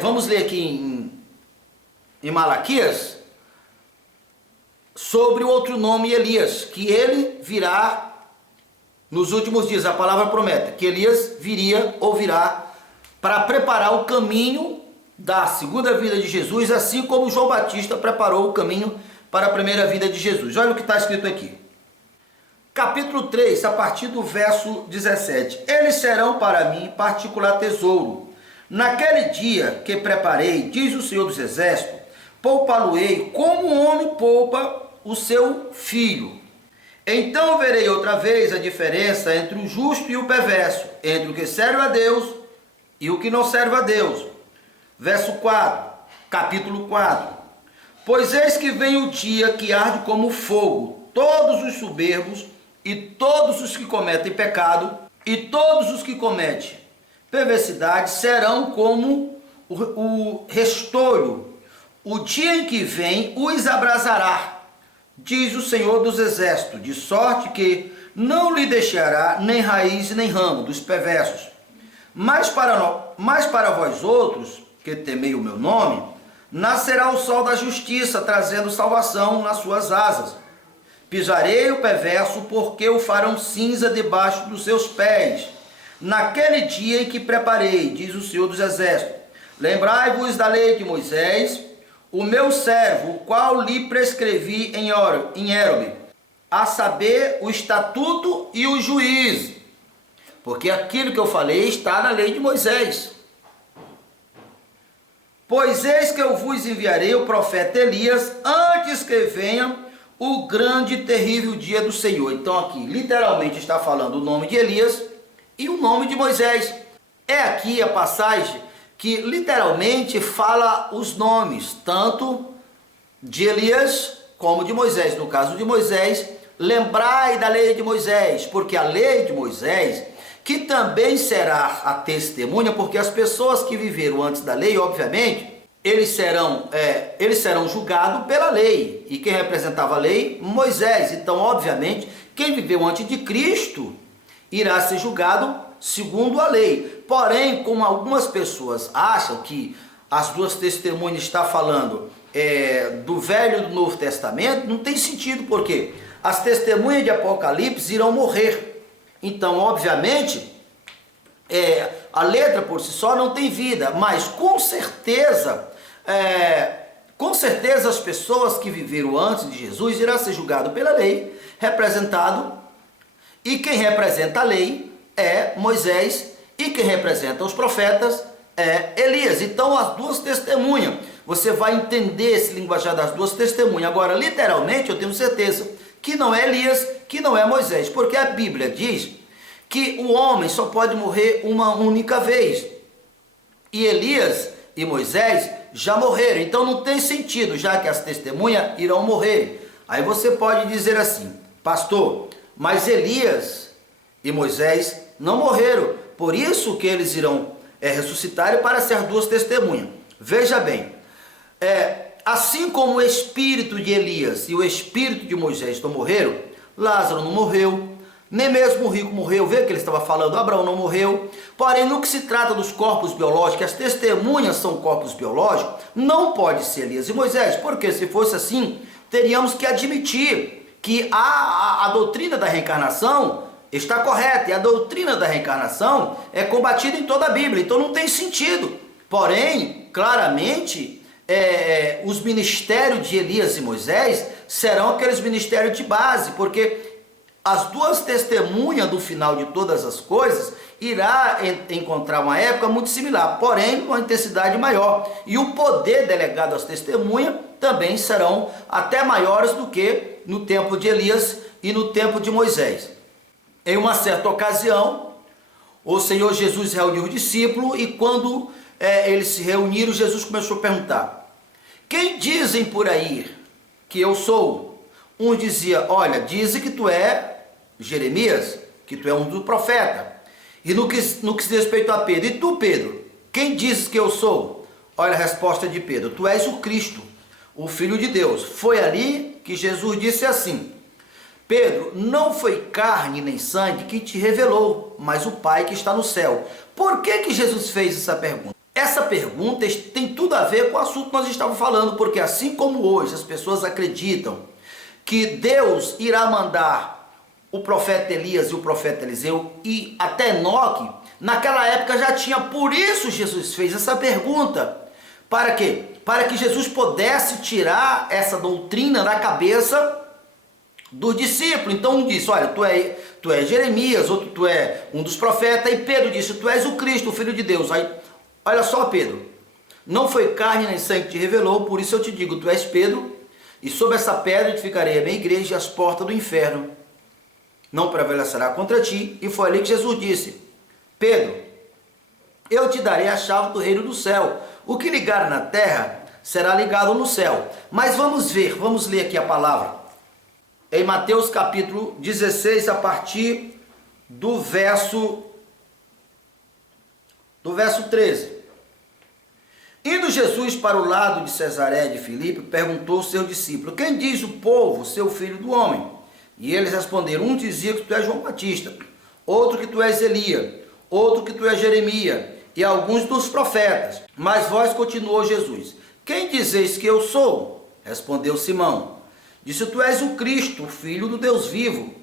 Vamos ler aqui em Malaquias sobre o outro nome Elias, que ele virá nos últimos dias. A palavra promete que Elias viria ou virá para preparar o caminho da segunda vinda de Jesus, assim como João Batista preparou o caminho para a primeira vinda de Jesus. Olha o que está escrito aqui. Capítulo 3, a partir do verso 17. Eles serão para mim particular tesouro. Naquele dia que preparei, diz o Senhor dos Exércitos, poupá-lo-ei como um homem poupa o seu filho. Então verei outra vez a diferença entre o justo e o perverso, entre o que serve a Deus e o que não serve a Deus. Verso 4, capítulo 4. Pois eis que vem o dia que arde como fogo, todos os soberbos e todos os que cometem pecado e todos os que cometem perversidade serão como o restolho. O dia em que vem os abrasará, diz o Senhor dos Exércitos, de sorte que não lhe deixará nem raiz nem ramo dos perversos. Mas para vós outros, que temei o meu nome, nascerá o sol da justiça, trazendo salvação nas suas asas. Pisarei o perverso, porque o farão cinza debaixo dos seus pés. Naquele dia em que preparei, diz o Senhor dos Exércitos, lembrai-vos da lei de Moisés, o meu servo, o qual lhe prescrevi em Hérobe, a saber, o estatuto e o juízo. Porque aquilo que eu falei está na lei de Moisés. Pois eis que eu vos enviarei o profeta Elias, antes que venha o grande e terrível dia do Senhor. Então aqui, literalmente, está falando o nome de Elias e o nome de Moisés. É aqui a passagem que literalmente fala os nomes, tanto de Elias como de Moisés. No caso de Moisés, lembrai da lei de Moisés, porque a lei de Moisés, que também será a testemunha, porque as pessoas que viveram antes da lei, obviamente, eles serão julgados pela lei. E quem representava a lei? Moisés. Então, obviamente, quem viveu antes de Cristo irá ser julgado segundo a lei. Porém, como algumas pessoas acham que as duas testemunhas estão falando do Velho e do Novo Testamento, não tem sentido, porque as testemunhas de Apocalipse irão morrer. Então, obviamente, a letra por si só não tem vida, mas com certeza as pessoas que viveram antes de Jesus irão ser julgadas pela lei, representado, e quem representa a lei é Moisés, e quem representa os profetas é Elias. Então, as duas testemunhas, você vai entender esse linguajar das duas testemunhas. Agora, literalmente, eu tenho certeza que não é Elias, que não é Moisés, porque a Bíblia diz que o homem só pode morrer uma única vez, e Elias e Moisés já morreram, então não tem sentido, já que as testemunhas irão morrer. Aí você pode dizer assim, pastor, mas Elias e Moisés não morreram, por isso que eles irão ressuscitar para ser duas testemunhas. Veja bem, assim como o espírito de Elias e o espírito de Moisés não morreram, Lázaro não morreu, nem mesmo o rico morreu. Vê que ele estava falando, Abraão não morreu. Porém, no que se trata dos corpos biológicos, as testemunhas são corpos biológicos, não pode ser Elias e Moisés, porque se fosse assim, teríamos que admitir que a doutrina da reencarnação está correta, e a doutrina da reencarnação é combatida em toda a Bíblia, então não tem sentido. Porém, claramente, os ministérios de Elias e Moisés serão aqueles ministérios de base, porque as duas testemunhas do final de todas as coisas irá encontrar uma época muito similar, porém uma intensidade maior. E o poder delegado às testemunhas também serão até maiores do que no tempo de Elias e no tempo de Moisés. Em uma certa ocasião, o Senhor Jesus reuniu os discípulos e quando eles se reuniram, Jesus começou a perguntar: quem dizem por aí que eu sou? Um dizia, olha, dizem que tu é Jeremias, que tu é um dos profetas. E no que se diz respeito a Pedro, e tu, Pedro, quem dizes que eu sou? Olha a resposta de Pedro, tu és o Cristo, o Filho de Deus. Foi ali que Jesus disse assim, Pedro, não foi carne nem sangue que te revelou, mas o Pai que está no céu. Por que Jesus fez essa pergunta? Essa pergunta tem tudo a ver com o assunto que nós estávamos falando, porque assim como hoje as pessoas acreditam que Deus irá mandar o profeta Elias e o profeta Eliseu e até Enoque, naquela época já tinha, por isso Jesus fez essa pergunta. Para quê? Para que Jesus pudesse tirar essa doutrina da cabeça do discípulo. Então um disse, olha, tu é Jeremias, outro tu é um dos profetas, e Pedro disse, tu és o Cristo, o Filho de Deus. Aí, olha só, Pedro, não foi carne nem sangue que te revelou, por isso eu te digo, tu és Pedro, e sobre essa pedra edificarei a minha igreja, e as portas do inferno não prevalecerá contra ti. E foi ali que Jesus disse, Pedro, eu te darei a chave do reino do céu. O que ligar na terra será ligado no céu. Mas vamos ler aqui a palavra. Em Mateus capítulo 16, a partir do verso 13. Indo Jesus para o lado de Cesareia de Filipe, perguntou ao seu discípulo, quem diz o povo ser o filho do homem? E eles responderam, um dizia que tu és João Batista, outro que tu és Elias, outro que tu és Jeremias, e alguns dos profetas. Mas vós, continuou Jesus, quem dizeis que eu sou? Respondeu Simão, disse, tu és o Cristo, o Filho do Deus vivo.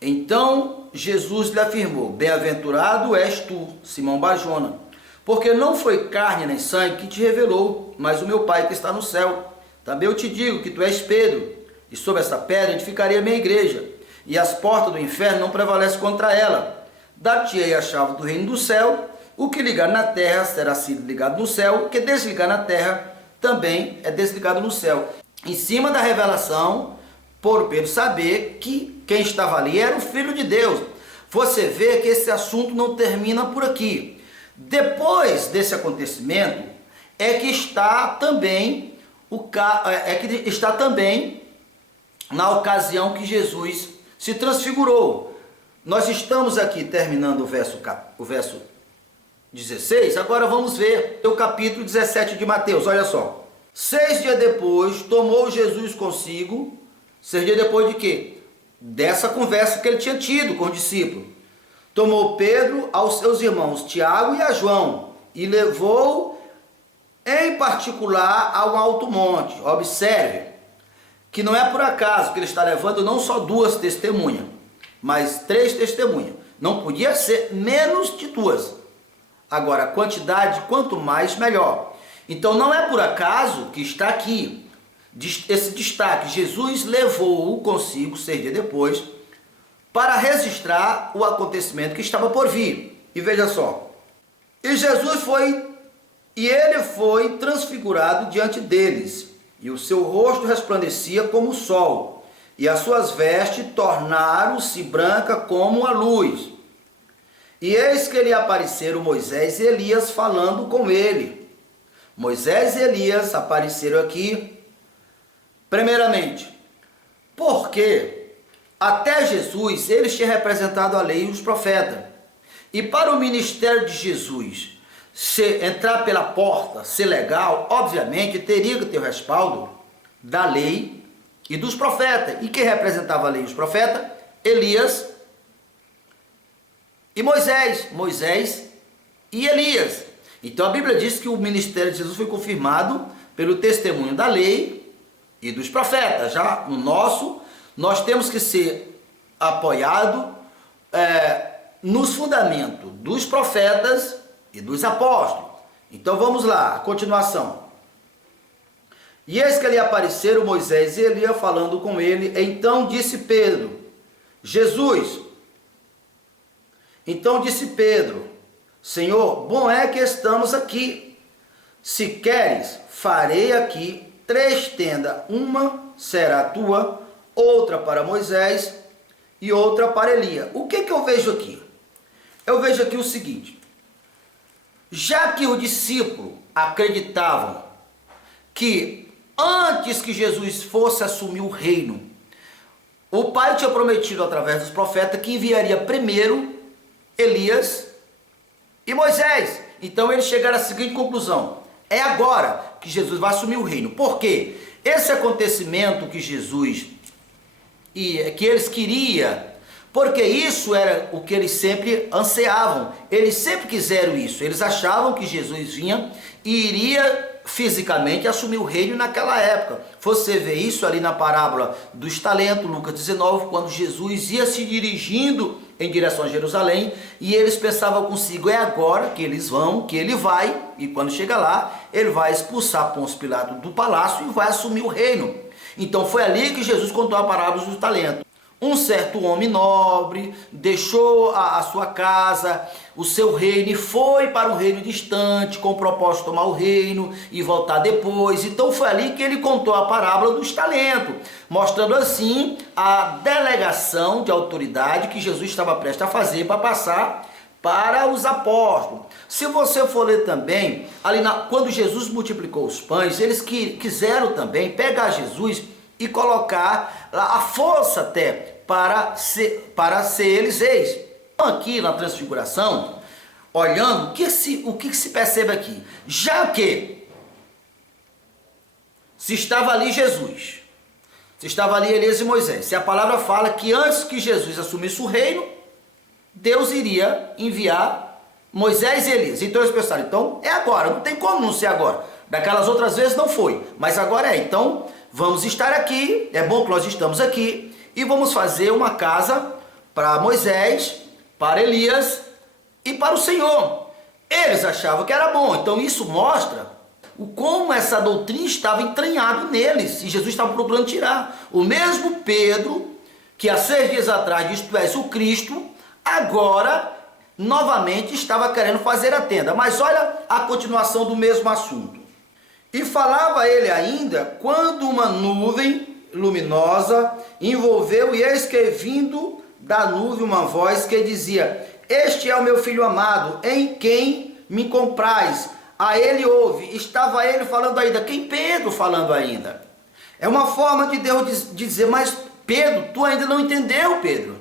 Então Jesus lhe afirmou, bem-aventurado és tu, Simão Barjona, porque não foi carne nem sangue que te revelou, mas o meu Pai que está no céu. Também eu te digo que tu és Pedro, e sobre essa pedra edificarei a minha igreja, e as portas do inferno não prevalecem contra ela. Dar-te-ei a chave do reino do céu, o que ligar na terra será sido ligado no céu, o que desligar na terra também é desligado no céu. Em cima da revelação, por Pedro saber que quem estava ali era o Filho de Deus. Você vê que esse assunto não termina por aqui. Depois desse acontecimento, é que está também na ocasião que Jesus se transfigurou. Nós estamos aqui terminando o verso 16, agora vamos ver o capítulo 17 de Mateus, olha só. 6 dias depois, tomou Jesus consigo, 6 dias depois de quê? Dessa conversa que ele tinha tido com os discípulos. Tomou Pedro aos seus irmãos Tiago e a João, e levou em particular a um alto monte. Observe que não é por acaso que ele está levando não só 2 testemunhas, mas 3 testemunhas. Não podia ser menos de 2. Agora, a quantidade, quanto mais, melhor. Então, não é por acaso que está aqui esse destaque. Jesus levou-o consigo, 6 dias depois, para registrar o acontecimento que estava por vir. E veja só. E ele foi transfigurado diante deles, e o seu rosto resplandecia como o sol, e as suas vestes tornaram-se brancas como a luz. E eis que lhe apareceram Moisés e Elias falando com ele. Moisés e Elias apareceram aqui, primeiramente, porque até Jesus eles tinham representado a lei e os profetas. E para o ministério de Jesus entrar pela porta, ser legal, obviamente teria que ter o respaldo da lei e dos profetas. E quem representava a lei e os profetas? Elias e Moisés e Elias. Então a Bíblia diz que o ministério de Jesus foi confirmado pelo testemunho da lei e dos profetas. Já no nosso, nós temos que ser apoiados nos fundamentos dos profetas e dos apóstolos. Então vamos lá, a continuação. E eis que lhe apareceram Moisés e Elias falando com ele. Então disse Pedro, Senhor, bom é que estamos aqui. Se queres, farei aqui 3 tendas, uma será tua, outra para Moisés e outra para Elias. O que eu vejo aqui? Eu vejo aqui o seguinte, já que os discípulos acreditavam que antes que Jesus fosse assumir o reino, o Pai tinha prometido através dos profetas que enviaria primeiro Elias e Moisés. Então eles chegaram à seguinte conclusão, é agora que Jesus vai assumir o reino. Por quê? Esse acontecimento que Jesus que eles queriam porque isso era o que eles sempre ansiavam, eles sempre quiseram isso, eles achavam que Jesus vinha e iria fisicamente assumir o reino naquela época. Você vê isso ali na parábola dos talentos, Lucas 19, quando Jesus ia se dirigindo em direção a Jerusalém, e eles pensavam consigo, é agora que eles vão, que ele vai, e quando chega lá, ele vai expulsar Pôncio Pilato do palácio e vai assumir o reino. Então foi ali que Jesus contou a parábola dos talentos. Um certo homem nobre deixou a sua casa, o seu reino, e foi para um reino distante, com o propósito de tomar o reino e voltar depois. Então foi ali que ele contou a parábola dos talentos, mostrando assim a delegação de autoridade que Jesus estava prestes a fazer para passar para os apóstolos. Se você for ler também, quando Jesus multiplicou os pães, eles quiseram também pegar Jesus e colocar a força até para ser eles reis. Então aqui na transfiguração, olhando, o que se percebe aqui? Já que se estava ali Jesus, se estava ali Elias e Moisés, se a palavra fala que antes que Jesus assumisse o reino, Deus iria enviar Moisés e Elias. Então eles pensaram, então é agora, não tem como não ser agora. Daquelas outras vezes não foi, mas agora é. Então vamos estar aqui, é bom que nós estamos aqui, e vamos fazer uma casa para Moisés, para Elias e para o Senhor. Eles achavam que era bom, então isso mostra como essa doutrina estava entranhada neles, e Jesus estava procurando tirar. O mesmo Pedro, que há 6 dias atrás disse, tu és o Cristo, agora novamente estava querendo fazer a tenda. Mas olha a continuação do mesmo assunto. E falava ele ainda, quando uma nuvem luminosa envolveu, e eis que vindo da nuvem uma voz que dizia, este é o meu filho amado, em quem me comprais. A ele ouve. Estava ele falando ainda. Quem? Pedro falando ainda. É uma forma de Deus dizer, mas Pedro, tu ainda não entendeu, Pedro.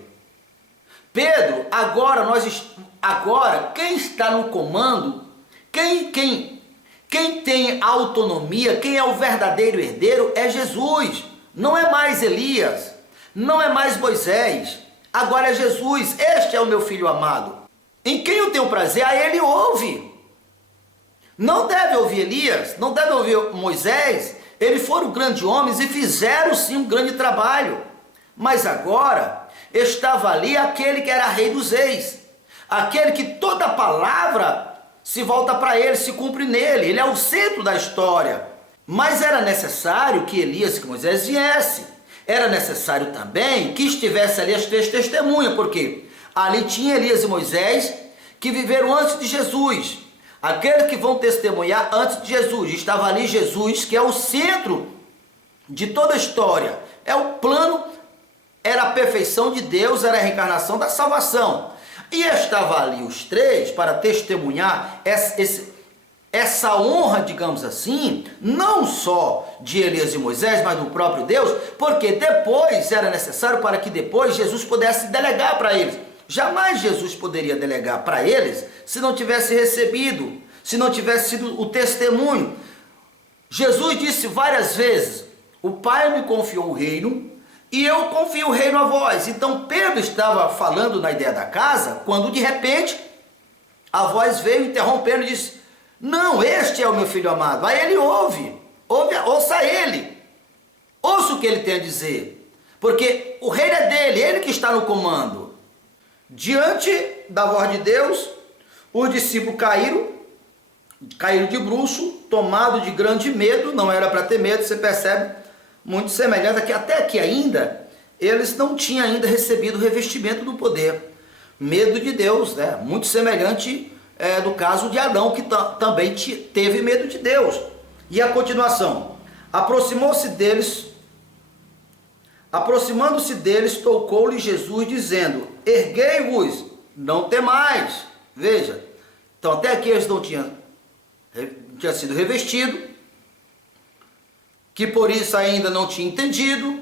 Pedro, agora quem está no comando, quem tem autonomia, quem é o verdadeiro herdeiro é Jesus. Não é mais Elias, não é mais Moisés, agora é Jesus. Este é o meu filho amado, em quem eu tenho prazer, a ele ouve. Não deve ouvir Elias, não deve ouvir Moisés, eles foram grandes homens e fizeram sim um grande trabalho. Mas agora estava ali aquele que era rei dos reis, aquele que toda palavra se volta para ele, se cumpre nele, ele é o centro da história. Mas era necessário que Elias e que Moisés viessem. Era necessário também que estivesse ali as 3 testemunhas, porque ali tinha Elias e Moisés que viveram antes de Jesus. Aqueles que vão testemunhar antes de Jesus. Estava ali Jesus, que é o centro de toda a história. É o plano, era a perfeição de Deus, era a reencarnação da salvação. E estava ali os 3 para testemunhar essa honra, digamos assim, não só de Elias e Moisés, mas do próprio Deus, porque depois era necessário para que depois Jesus pudesse delegar para eles. Jamais Jesus poderia delegar para eles se não tivesse recebido, se não tivesse sido o testemunho. Jesus disse várias vezes, o Pai me confiou o reino e eu confio o reino a vós. Então Pedro estava falando na ideia da casa, quando de repente a voz veio interrompendo e disse, não, este é o meu filho amado. Aí ele ouça ele, ouça o que ele tem a dizer, porque o reino é dele, ele que está no comando. Diante da voz de Deus, os discípulos caíram de bruço, tomados de grande medo. Não era para ter medo, você percebe, muito semelhante aqui, até aqui ainda, eles não tinham ainda recebido o revestimento do poder. Medo de Deus, né? Muito semelhante do caso de Adão, que também teve medo de Deus. E a continuação, aproximando-se deles, tocou-lhe Jesus, dizendo, erguei-vos, não temais. Veja, então até aqui eles não tinham sido revestidos, que por isso ainda não tinha entendido.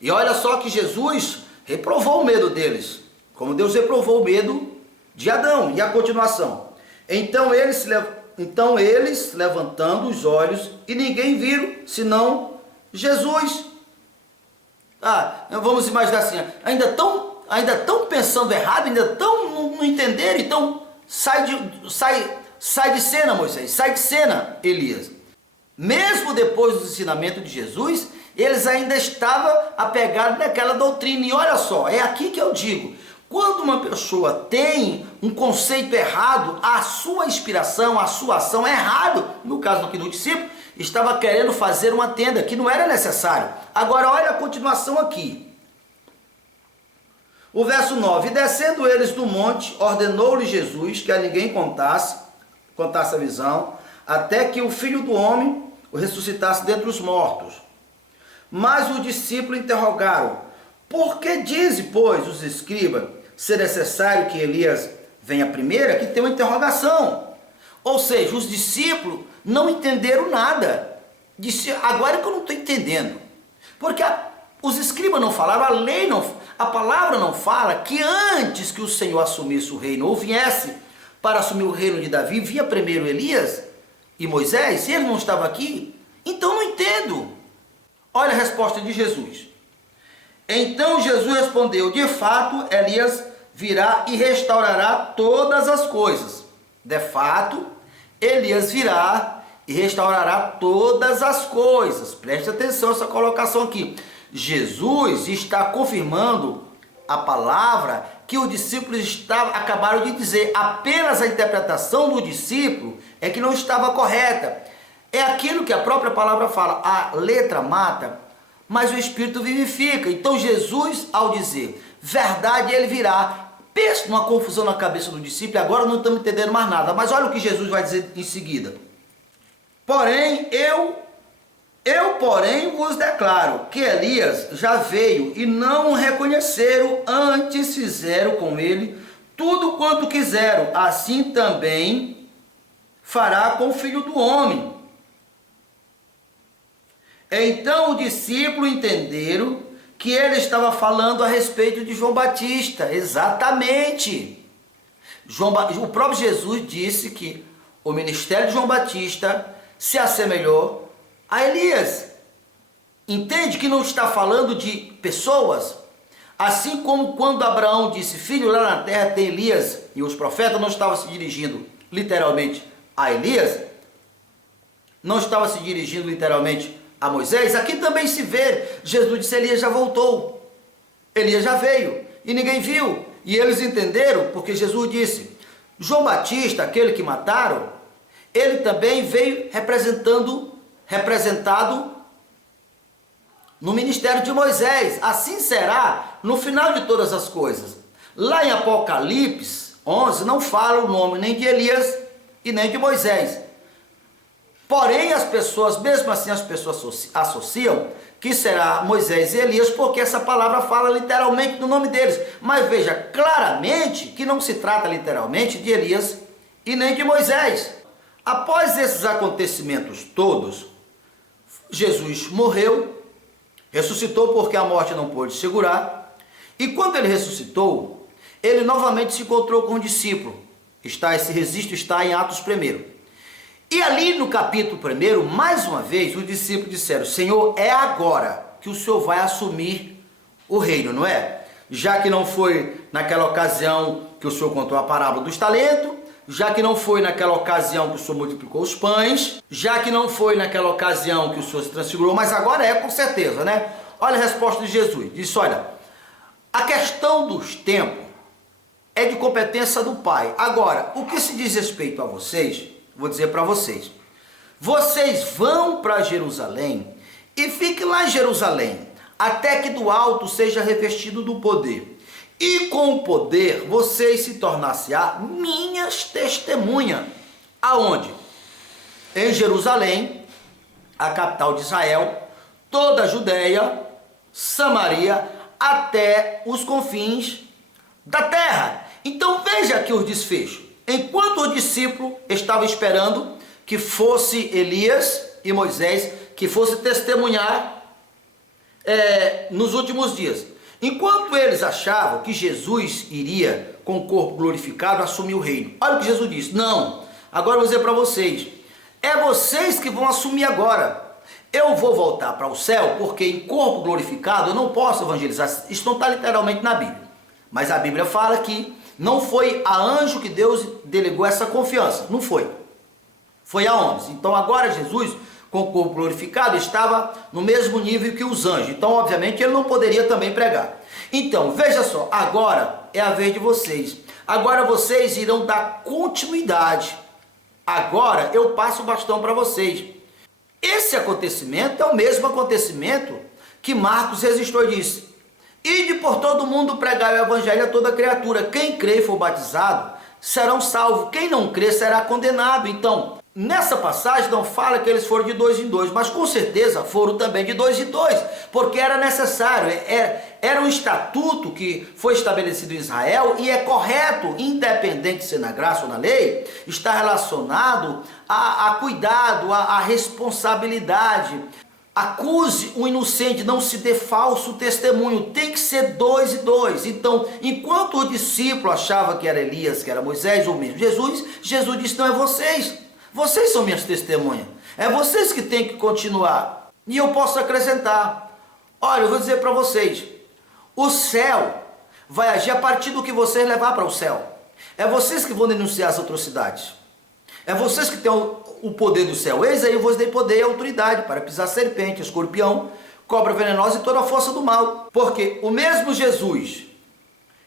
E olha só que Jesus reprovou o medo deles, como Deus reprovou o medo de Adão. E a continuação, então eles levantando os olhos, e ninguém viram senão Jesus. Vamos imaginar assim, ainda tão ainda estão pensando errado, ainda estão não entenderam, então sai de cena, Moisés, sai de cena, Elias. Mesmo depois do ensinamento de Jesus, eles ainda estavam apegados naquela doutrina. E olha só, é aqui que eu digo, quando uma pessoa tem um conceito errado, a sua inspiração, a sua ação é errado. No caso aqui do discípulo, estava querendo fazer uma tenda que não era necessário. Agora olha a continuação aqui. O verso 9, e descendo eles do monte, ordenou-lhe Jesus que a ninguém contasse a visão, até que o Filho do Homem o ressuscitasse dentre os mortos. Mas os discípulos interrogaram, por que diz, pois, os escribas, ser necessário que Elias venha primeiro? Aqui tem uma interrogação. Ou seja, os discípulos não entenderam nada. Disse, agora é que eu não estou entendendo. Porque os escribas não falaram, a lei não, a palavra não fala que antes que o Senhor assumisse o reino, ou viesse para assumir o reino de Davi, via primeiro Elias e Moisés, se ele não estava aqui, então não entendo. Olha a resposta de Jesus. Então Jesus respondeu, de fato, Elias virá e restaurará todas as coisas. De fato, Elias virá e restaurará todas as coisas. Preste atenção a essa colocação aqui. Jesus está confirmando a palavra que os discípulos acabaram de dizer. Apenas a interpretação do discípulo é que não estava correta. É aquilo que a própria palavra fala, a letra mata, mas o Espírito vivifica. Então Jesus, ao dizer verdade, ele virá. Pensa numa confusão na cabeça do discípulo, agora não estamos entendendo mais nada. Mas olha o que Jesus vai dizer em seguida. Porém, eu vos declaro que Elias já veio e não o reconheceram, antes fizeram com ele tudo quanto quiseram. Assim também fará com o Filho do Homem. Então os discípulos entenderam que ele estava falando a respeito de João Batista. Exatamente. O próprio Jesus disse que o ministério de João Batista se assemelhou a Elias. Entende que não está falando de pessoas? Assim como quando Abraão disse, filho, lá na terra tem Elias, e os profetas não estavam se dirigindo literalmente a Elias, não estava se dirigindo literalmente a Moisés, aqui também se vê, Jesus disse, Elias já voltou, Elias já veio, e ninguém viu, e eles entenderam, porque Jesus disse, João Batista, aquele que mataram, ele também veio representado no ministério de Moisés. Assim será no final de todas as coisas. Lá em Apocalipse 11 não fala o nome nem de Elias e nem de Moisés. Porém, as pessoas, mesmo assim, as pessoas associam que será Moisés e Elias, porque essa palavra fala literalmente do nome deles. Mas veja claramente que não se trata literalmente de Elias e nem de Moisés. Após esses acontecimentos todos, Jesus morreu, ressuscitou porque a morte não pôde segurar, e quando ele ressuscitou, ele novamente se encontrou com o discípulo. Esse registro está em Atos 1. E ali no capítulo 1, mais uma vez, os discípulos disseram, Senhor, é agora que o Senhor vai assumir o reino, não é? Já que não foi naquela ocasião que o Senhor contou a parábola dos talentos, já que não foi naquela ocasião que o Senhor multiplicou os pães, já que não foi naquela ocasião que o Senhor se transfigurou, mas agora é com certeza, né? Olha a resposta de Jesus, disse, olha, a questão dos tempos é de competência do Pai. Agora, o que se diz respeito a vocês, vou dizer para vocês, vocês vão para Jerusalém e fiquem lá em Jerusalém, até que do alto seja revestido do poder. E com o poder vocês se tornar-se-á minhas testemunhas. Aonde? Em Jerusalém, a capital de Israel, toda a Judéia, Samaria, até os confins da terra. Então veja aqui os desfechos. Enquanto o discípulo estava esperando que fosse Elias e Moisés, que fosse testemunhar nos últimos dias. Enquanto eles achavam que Jesus iria, com o corpo glorificado, assumir o reino. Olha o que Jesus disse. Não, agora eu vou dizer para vocês. É vocês que vão assumir agora. Eu vou voltar para o céu, porque em corpo glorificado eu não posso evangelizar. Isso não está literalmente na Bíblia. Mas a Bíblia fala que não foi a anjo que Deus delegou essa confiança. Não foi. Foi a homens. Então agora Jesus, com o corpo glorificado, estava no mesmo nível que os anjos. Então, obviamente, ele não poderia também pregar. Então, veja só, agora é a vez de vocês. Agora vocês irão dar continuidade. Agora eu passo o bastão para vocês. Esse acontecimento é o mesmo acontecimento que Marcos registrou e disse: ide por todo mundo pregar o evangelho a toda criatura. Quem crê e for batizado serão salvos. Quem não crê será condenado. Então, nessa passagem não fala que eles foram de 2 em 2, mas com certeza foram também de 2 em 2, porque era necessário, era um estatuto que foi estabelecido em Israel e é correto, independente de ser na graça ou na lei, está relacionado a cuidado, a responsabilidade. Acuse o inocente, não se dê falso testemunho, tem que ser 2 e 2. Então, enquanto o discípulo achava que era Elias, que era Moisés ou mesmo Jesus, Jesus disse: não, é vocês são minhas testemunhas, é vocês que têm que continuar. E eu posso acrescentar, olha, eu vou dizer para vocês, o céu vai agir a partir do que vocês levar para o céu. É vocês que vão denunciar as atrocidades, é vocês que têm o poder do céu. Eis aí eu vos dei poder e autoridade para pisar serpente, escorpião, cobra venenosa e toda a força do mal. Porque o mesmo Jesus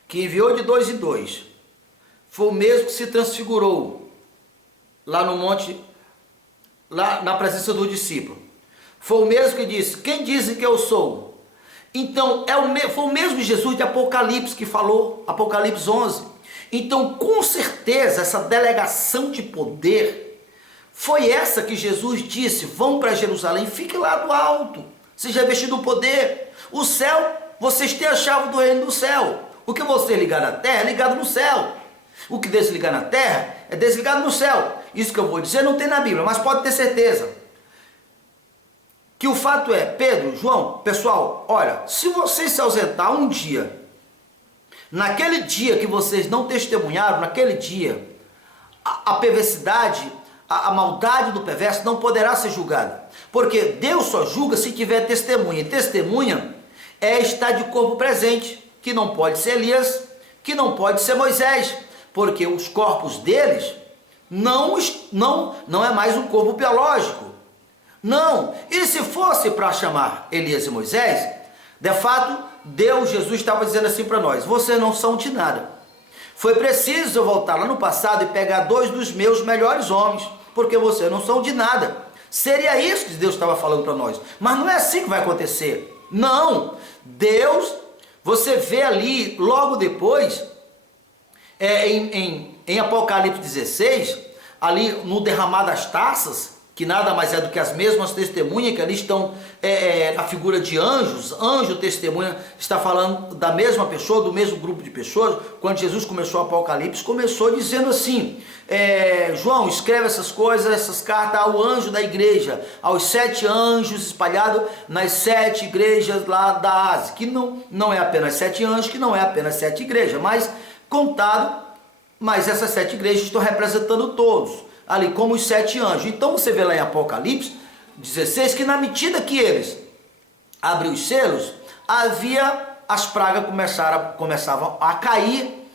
que enviou de 2 em 2 foi o mesmo que se transfigurou lá no monte, lá na presença do discípulo. Foi o mesmo que disse: quem dizem que eu sou? Então foi o mesmo Jesus de Apocalipse que falou, Apocalipse 11. Então, com certeza, essa delegação de poder foi essa que Jesus disse: vão para Jerusalém, fique lá do alto, seja vestido do poder. O céu, vocês têm a chave do reino do céu. O que você ligar na terra é ligado no céu. O que desligar na terra é desligado no céu. Isso que eu vou dizer não tem na Bíblia, mas pode ter certeza que o fato é, Pedro, João, pessoal, olha, se vocês se ausentar um dia, naquele dia que vocês não testemunharam, naquele dia, a perversidade, a maldade do perverso não poderá ser julgada. Porque Deus só julga se tiver testemunha. E testemunha é estar de corpo presente, que não pode ser Elias, que não pode ser Moisés, porque os corpos deles não é mais um corpo biológico. Não. E se fosse para chamar Elias e Moisés, de fato, Deus, Jesus estava dizendo assim para nós: vocês não são de nada. Foi preciso eu voltar lá no passado e pegar 2 dos meus melhores homens, porque vocês não são de nada. Seria isso que Deus estava falando para nós. Mas não é assim que vai acontecer. Não. Deus, você vê ali, logo depois, em Apocalipse 16, ali no derramar das taças, que nada mais é do que as mesmas testemunhas, que ali estão a figura de anjos. Anjo, testemunha, está falando da mesma pessoa, do mesmo grupo de pessoas. Quando Jesus começou o Apocalipse, começou dizendo assim: João, escreve essas coisas, essas cartas ao anjo da igreja, aos 7 anjos espalhados nas 7 igrejas lá da Ásia, que não é apenas 7 anjos, que não é apenas 7 igrejas, mas contado, mas essas 7 igrejas estão representando todos ali como os 7 anjos. Então você vê lá em Apocalipse 16 que na medida que eles abriam os selos, as pragas começavam a cair,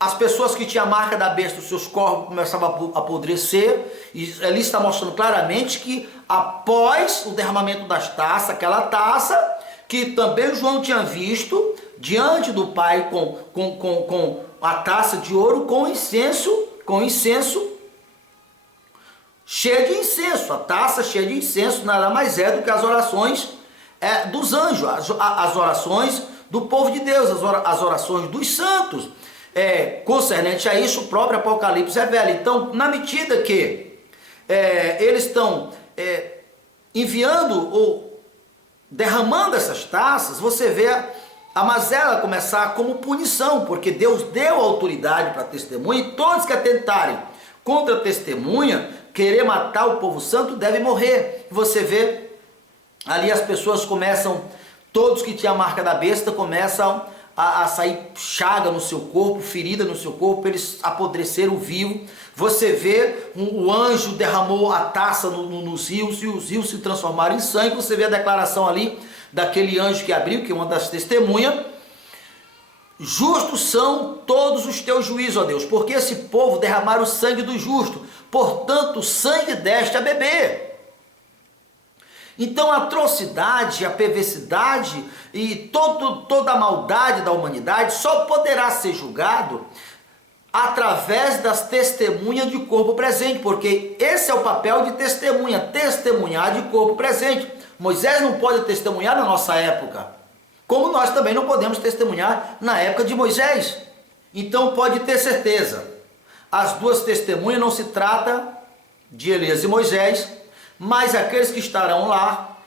as pessoas que tinham a marca da besta, os seus corpos começavam a apodrecer, e ali está mostrando claramente que após o derramamento das taças, aquela taça que também João tinha visto diante do Pai com a taça de ouro com incenso, cheia de incenso. A taça cheia de incenso nada mais é do que as orações dos anjos, as orações do povo de Deus, as orações dos santos. Concernente a isso, o próprio Apocalipse revela. Então, na medida que eles estão enviando ou derramando essas taças, você vê a mazela começar como punição, porque Deus deu autoridade para testemunha, e todos que atentarem contra a testemunha, querer matar o povo santo, devem morrer. Você vê ali as pessoas começam, todos que tinham a marca da besta, começam a sair chaga no seu corpo, ferida no seu corpo, eles apodreceram vivo. Você vê o anjo derramou a taça nos rios, e os rios se transformaram em sangue. Você vê a declaração ali daquele anjo que abriu, que é uma das testemunhas. justos são todos os teus juízos, ó Deus, porque esse povo derramaram o sangue do justo, portanto o sangue deste a beber. Então a atrocidade, a perversidade e toda a maldade da humanidade só poderá ser julgado através das testemunhas de corpo presente, porque esse é o papel de testemunha, testemunhar de corpo presente. Moisés não pode testemunhar na nossa época, como nós também não podemos testemunhar na época de Moisés. Então pode ter certeza, as duas testemunhas não se trata de Elias e Moisés, mas aqueles que estarão lá,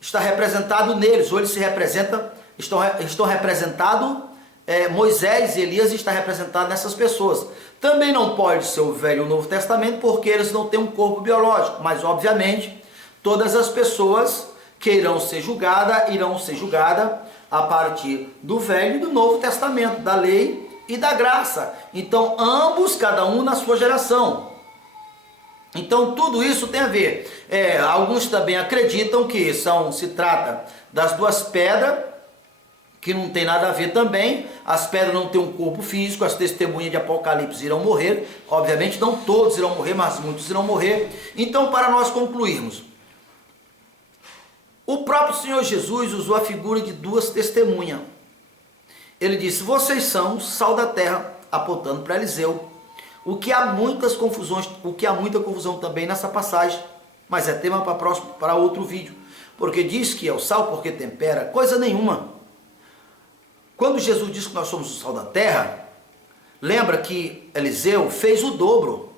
está representado neles, ou eles se representam, estão representados, Moisés e Elias está representado nessas pessoas. Também não pode ser o Velho e o Novo Testamento, porque eles não têm um corpo biológico, mas obviamente todas as pessoas que irão ser julgadas a partir do Velho e do Novo Testamento, da lei e da graça. Então ambos, cada um na sua geração. Então tudo isso tem a ver. Alguns também acreditam que se trata das duas pedras, que não tem nada a ver também. As pedras não têm um corpo físico, as testemunhas de Apocalipse irão morrer. Obviamente não todos irão morrer, mas muitos irão morrer. Então, para nós concluirmos, o próprio Senhor Jesus usou a figura de duas testemunhas. Ele disse: vocês são o sal da terra, apontando para Eliseu. O que há muita confusão também nessa passagem, mas é tema para outro vídeo, porque diz que é o sal porque tempera, coisa nenhuma. Quando Jesus disse que nós somos o sal da terra, lembra que Eliseu fez o dobro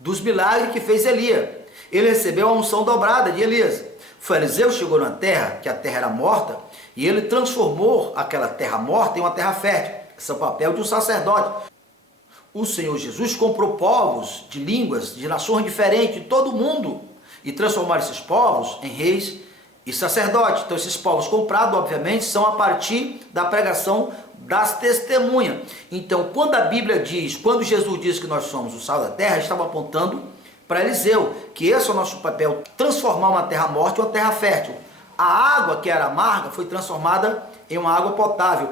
dos milagres que fez Elias. Ele recebeu a unção dobrada de Elias. Foi Eliseu chegou na terra, que a terra era morta, e ele transformou aquela terra morta em uma terra fértil. Esse é o papel de um sacerdote. O Senhor Jesus comprou povos de línguas, de nações diferentes, de todo mundo, e transformar esses povos em reis e sacerdotes. Então esses povos comprados, obviamente, são a partir da pregação das testemunhas. Então quando a Bíblia diz, quando Jesus diz que nós somos o sal da terra, estava apontando para Eliseu, que esse é o nosso papel, transformar uma terra morta em uma terra fértil. A água que era amarga foi transformada em uma água potável.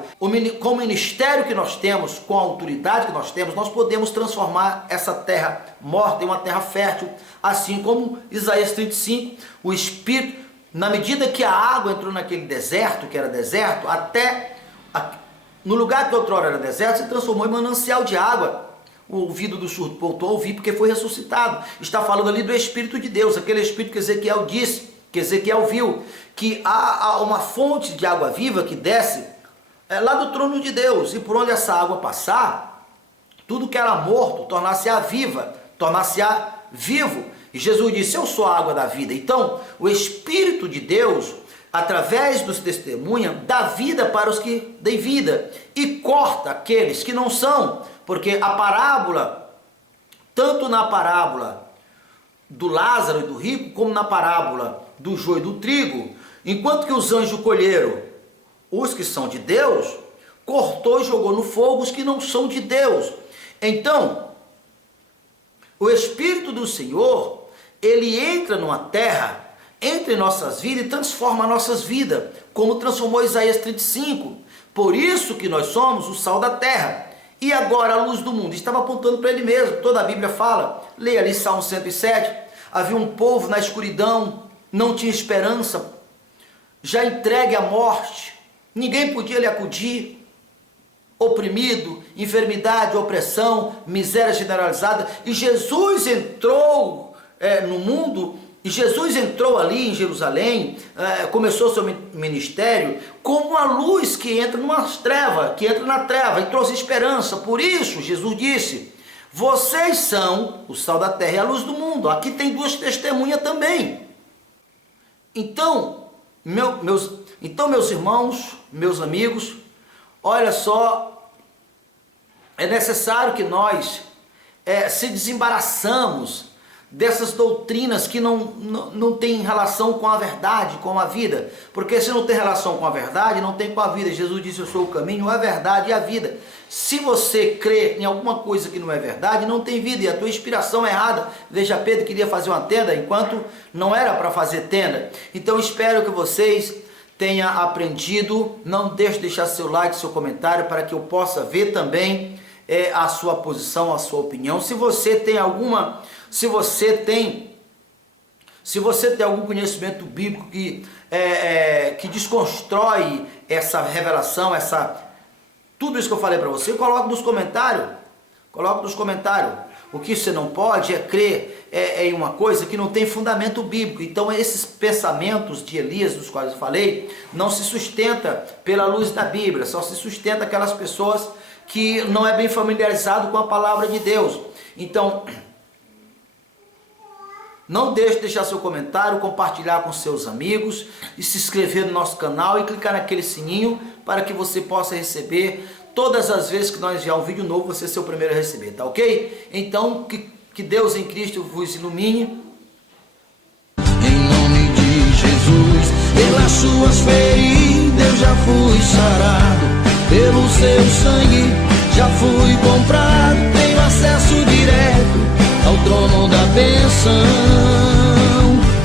Com o ministério que nós temos, com a autoridade que nós temos, nós podemos transformar essa terra morta em uma terra fértil, assim como Isaías 35, o Espírito, na medida que a água entrou naquele deserto, que era deserto, no lugar que outrora era deserto, se transformou em manancial de água. O ouvido do surdo voltou a ouvir porque foi ressuscitado. Está falando ali do Espírito de Deus, aquele Espírito que Ezequiel disse, que Ezequiel viu, que há uma fonte de água viva que desce lá do trono de Deus, e por onde essa água passar, tudo que era morto tornar-se-á viva, tornar-se-á vivo. E Jesus disse: eu sou a água da vida. Então o Espírito de Deus, através dos testemunhas, dá vida para os que têm vida e corta aqueles que não são, porque a parábola, tanto na parábola do Lázaro e do rico, como na parábola do joio e do trigo, enquanto que os anjos colheram os que são de Deus, cortou e jogou no fogo os que não são de Deus. Então, o Espírito do Senhor, ele entra numa terra, entra em nossas vidas e transforma nossas vidas, como transformou Isaías 35. Por isso que nós somos o sal da terra. E agora a luz do mundo. Estava apontando para ele mesmo. Toda a Bíblia fala. Leia ali Salmo 107. Havia um povo na escuridão, não tinha esperança, já entregue à morte. Ninguém podia lhe acudir. Oprimido, enfermidade, opressão, miséria generalizada. E Jesus entrou no mundo. E Jesus entrou ali em Jerusalém, começou seu ministério como a luz que entra numa treva, que entra na treva e trouxe esperança. Por isso Jesus disse: vocês são o sal da terra e a luz do mundo. Aqui tem duas testemunhas também. Então, meus irmãos, meus amigos, olha só, é necessário que nós se desembaraçamos dessas doutrinas que não tem relação com a verdade, com a vida. Porque se não tem relação com a verdade, não tem com a vida. Jesus disse: eu sou o caminho, a verdade e a vida. Se você crê em alguma coisa que não é verdade, não tem vida, e a tua inspiração é errada. Veja, Pedro queria fazer uma tenda, enquanto não era para fazer tenda. Então espero que vocês tenha aprendido. Não deixe de deixar seu like, seu comentário, para que eu possa ver também a sua posição, a sua opinião. Se você tem algum conhecimento bíblico que desconstrói essa revelação, tudo isso que eu falei para você, coloque nos comentários. O que você não pode é crer em uma coisa que não tem fundamento bíblico. Então esses pensamentos de Elias, dos quais eu falei, não se sustenta pela luz da Bíblia, só se sustenta aquelas pessoas que não é bem familiarizado com a palavra de Deus. Então, não deixe de deixar seu comentário, compartilhar com seus amigos e se inscrever no nosso canal e clicar naquele sininho para que você possa receber todas as vezes que nós enviar um vídeo novo, você ser o primeiro a receber, tá ok? Então, que Deus em Cristo vos ilumine. Em nome de Jesus, pelas suas feridas eu já fui sarado, pelo seu sangue já fui comprado, tenho acesso direto ao trono da bênção.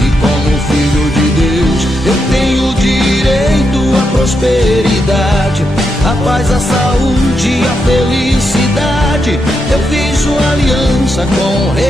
E como filho de Deus, eu tenho direito à prosperidade, a paz, a saúde, a felicidade. Eu fiz uma aliança com o Rei.